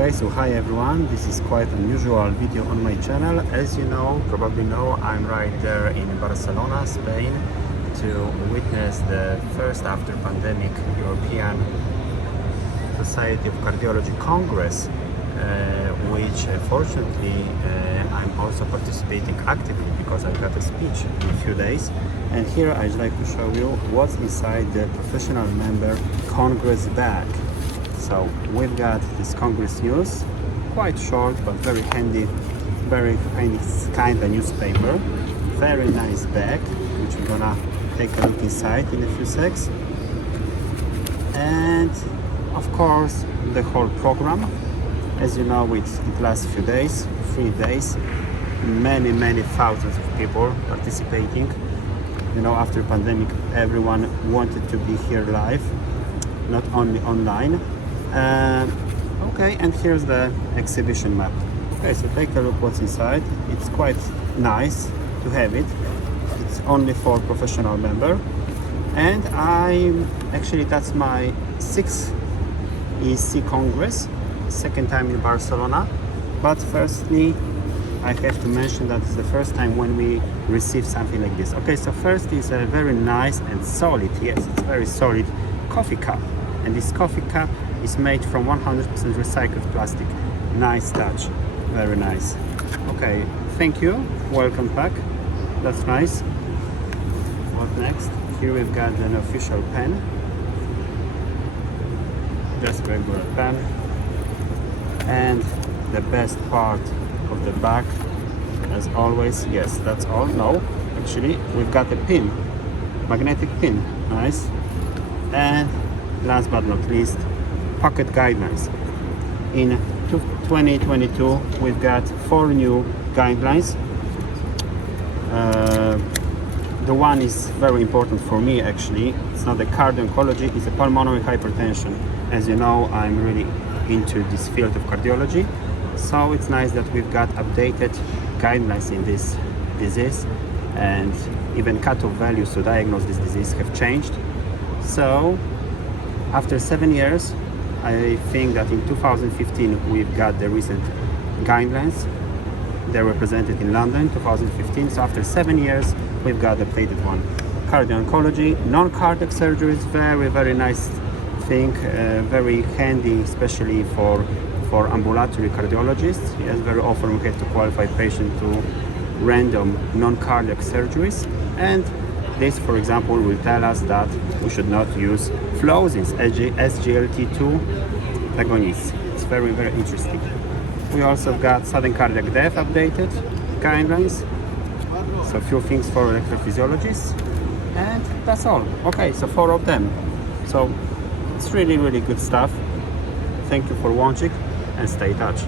Okay, so hi everyone, this is quite unusual video on my channel. As you know, probably know, I'm right there in Barcelona, Spain, to witness the first after pandemic European Society of Cardiology Congress, which fortunately I'm also participating actively because I got a speech in a few days. And here I'd like to show you what's inside the professional member Congress bag. So we've got this Congress news, quite short but very handy kind of newspaper. Very nice bag, which we're gonna take a look inside in a few seconds. And of course the whole program. As you know, it lasts a few days, 3 days, many thousands of people participating. You know, after pandemic everyone wanted to be here live, not only online. Okay, and here's the exhibition map. Okay, so take a look what's inside. It's quite nice to have it. It's only for professional member, and that's my 6th ESC Congress, second time in Barcelona. But firstly, I have to mention that it's the first time when we receive something like this. Okay, so first is a very nice and solid, yes, it's very solid coffee cup. And this coffee cup is made from 100% recycled plastic. Nice touch, very nice. Okay, thank you, welcome pack, that's nice. What next? Here we've got an official pen, just regular pen. And the best part of the bag, as always, yes, that's all. No, actually, we've got a pin, magnetic pin, nice. And last but not least, pocket guidelines. In 2022, we've got 4 new guidelines. The one is very important for me actually. It's not a cardio-oncology, it's a pulmonary hypertension. As you know, I'm really into this field of cardiology, so it's nice that we've got updated guidelines in this disease, and even cutoff values to diagnose this disease have changed. So after 7 years, I think that in 2015 we've got the recent guidelines. They were presented in London 2015, so after 7 years we've got the updated one. Cardio-oncology, non-cardiac surgery is very nice thing, very handy, especially for ambulatory cardiologists. Yes, very often we have to qualify patients to random non-cardiac surgeries, and this, for example, will tell us that we should not use fluorescence, SGLT2 agonists. It's very interesting. We also got sudden cardiac death updated guidelines, so a few things for electrophysiologists, and that's all. Okay, so 4 of them. So it's really good stuff. Thank you for watching and stay in touch.